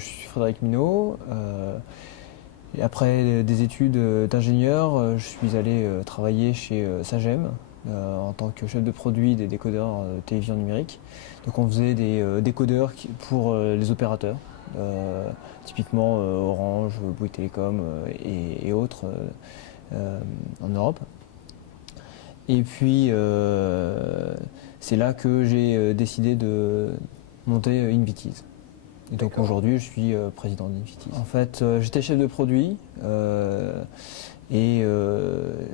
je suis Frédéric Minot. Et après des études d'ingénieur, je suis allé travailler chez Sagem en tant que chef de produit des décodeurs de télévision numérique. Donc on faisait des décodeurs pour les opérateurs, typiquement Orange, Bouygues Télécom et autres en Europe. Et puis c'est là que j'ai décidé de monter Invitiz. Et donc aujourd'hui, je suis président d'Invitiz. En fait, j'étais chef de produit et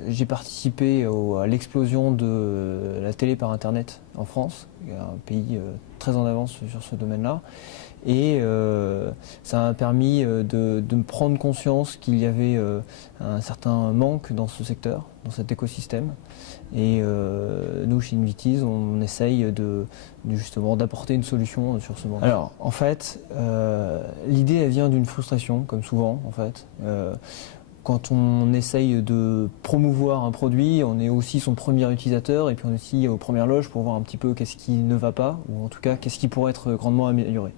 j'ai participé à l'explosion de la télé par Internet en France, un pays très en avance sur ce domaine-là. Et ça m'a permis de me prendre conscience qu'il y avait un certain manque dans ce secteur, dans cet écosystème. Et nous, chez Invitiz, on essaye justement d'apporter une solution sur ce manque. Alors, en fait, l'idée, elle vient d'une frustration, comme souvent, en fait. Quand on essaye de promouvoir un produit, on est aussi son premier utilisateur et puis on est aussi aux premières loges pour voir un petit peu qu'est-ce qui ne va pas ou en tout cas qu'est-ce qui pourrait être grandement amélioré.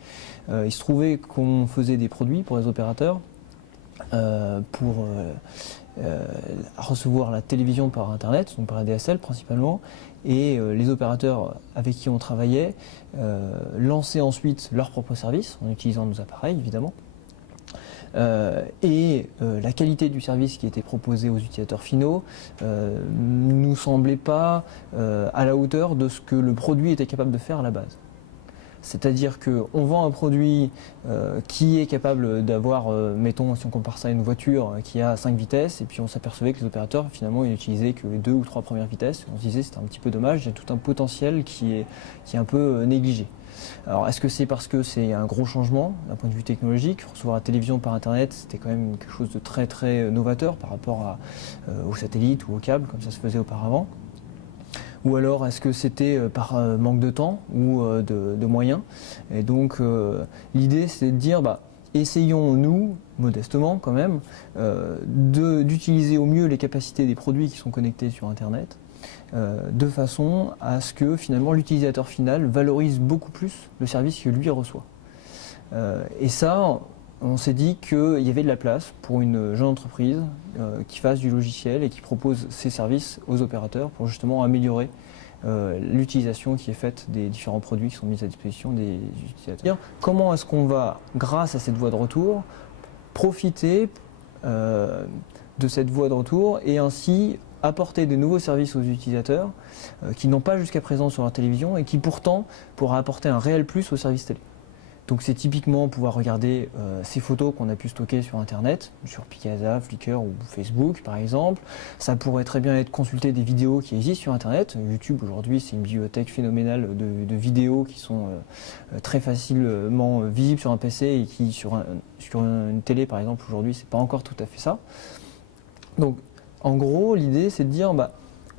Il se trouvait qu'on faisait des produits pour les opérateurs pour recevoir la télévision par Internet, donc par ADSL principalement, et les opérateurs avec qui on travaillait lançaient ensuite leur propre service en utilisant nos appareils évidemment. La qualité du service qui était proposé aux utilisateurs finaux nous semblait pas à la hauteur de ce que le produit était capable de faire à la base. C'est-à-dire qu'on vend un produit qui est capable d'avoir, mettons si on compare ça à une voiture qui a 5 vitesses, et puis on s'apercevait que les opérateurs finalement ils n'utilisaient que les 2 ou 3 premières vitesses. On se disait c'était un petit peu dommage, il y a tout un potentiel qui est un peu négligé. Alors est-ce que c'est parce que c'est un gros changement d'un point de vue technologique? Recevoir la télévision par internet c'était quand même quelque chose de très très novateur par rapport au satellite ou au câble comme ça se faisait auparavant. Ou alors est-ce que c'était par manque de temps ou de moyens? Et donc l'idée c'est de dire essayons nous, modestement quand même, d'utiliser au mieux les capacités des produits qui sont connectés sur internet de façon à ce que finalement l'utilisateur final valorise beaucoup plus le service que lui reçoit. Et ça, on s'est dit qu'il y avait de la place pour une jeune entreprise qui fasse du logiciel et qui propose ses services aux opérateurs pour justement améliorer l'utilisation qui est faite des différents produits qui sont mis à disposition des utilisateurs. Comment est-ce qu'on va, grâce à cette voie de retour, profiter de cette voie de retour et ainsi apporter de nouveaux services aux utilisateurs qui n'ont pas jusqu'à présent sur leur télévision et qui pourtant pourra apporter un réel plus au service télé. Donc c'est typiquement pouvoir regarder ces photos qu'on a pu stocker sur internet, sur Picasa, Flickr ou Facebook par exemple. Ça pourrait très bien être consulter des vidéos qui existent sur internet. YouTube aujourd'hui c'est une bibliothèque phénoménale de vidéos qui sont très facilement visibles sur un PC et qui sur une télé par exemple aujourd'hui c'est pas encore tout à fait ça. Donc en gros l'idée c'est de dire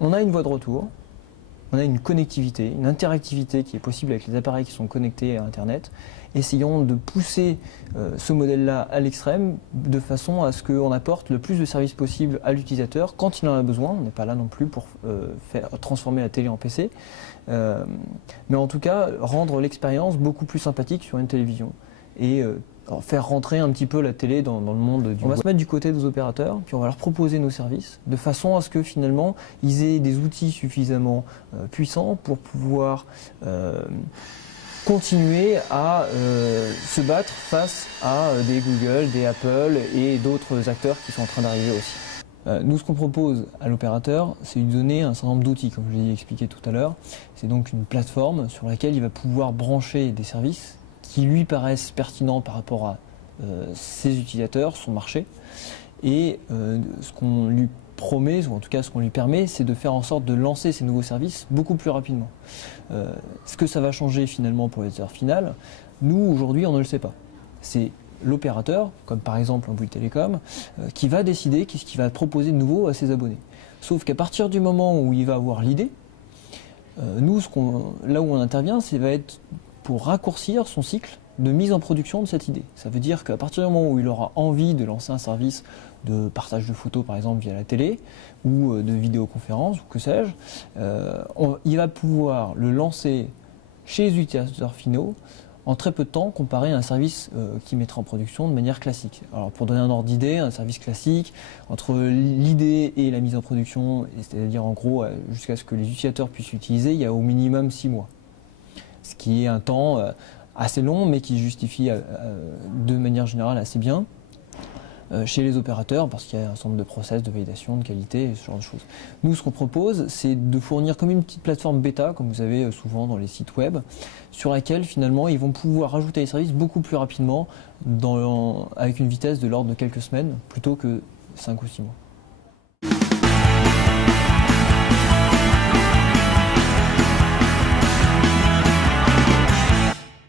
on a une voie de retour. On a une connectivité, une interactivité qui est possible avec les appareils qui sont connectés à Internet. Essayons de pousser ce modèle-là à l'extrême de façon à ce qu'on apporte le plus de services possible à l'utilisateur quand il en a besoin. On n'est pas là non plus pour transformer la télé en PC. Mais en tout cas, rendre l'expérience beaucoup plus sympathique sur une télévision. Et faire rentrer un petit peu la télé dans le monde du... On va se mettre du côté des opérateurs, puis on va leur proposer nos services, de façon à ce que finalement, ils aient des outils suffisamment puissants pour pouvoir continuer à se battre face à des Google, des Apple et d'autres acteurs qui sont en train d'arriver aussi. Nous, ce qu'on propose à l'opérateur, c'est lui donner un certain nombre d'outils, comme je l'ai expliqué tout à l'heure. C'est donc une plateforme sur laquelle il va pouvoir brancher des services qui lui paraissent pertinents par rapport à ses utilisateurs, son marché. Et ce qu'on lui promet, ou en tout cas ce qu'on lui permet, c'est de faire en sorte de lancer ces nouveaux services beaucoup plus rapidement. Ce que ça va changer finalement pour l'utilisateur final, nous aujourd'hui on ne le sait pas. C'est l'opérateur, comme par exemple un Bouygues Télécom, qui va décider qu'est-ce qu'il va proposer de nouveau à ses abonnés. Sauf qu'à partir du moment où il va avoir l'idée, nous là où on intervient, ça va être pour raccourcir son cycle de mise en production de cette idée. Ça veut dire qu'à partir du moment où il aura envie de lancer un service de partage de photos par exemple via la télé ou de vidéoconférence ou que sais-je, il va pouvoir le lancer chez les utilisateurs finaux en très peu de temps comparé à un service qui mettrait en production de manière classique. Alors pour donner un ordre d'idée, un service classique, entre l'idée et la mise en production, c'est-à-dire en gros jusqu'à ce que les utilisateurs puissent l'utiliser, il y a au minimum 6 mois. Ce qui est un temps assez long mais qui justifie de manière générale assez bien chez les opérateurs parce qu'il y a un certain nombre de process de validation, de qualité et ce genre de choses. Nous, ce qu'on propose, c'est de fournir comme une petite plateforme bêta, comme vous avez souvent dans les sites web, sur laquelle finalement ils vont pouvoir rajouter les services beaucoup plus rapidement avec une vitesse de l'ordre de quelques semaines plutôt que 5 ou 6 mois.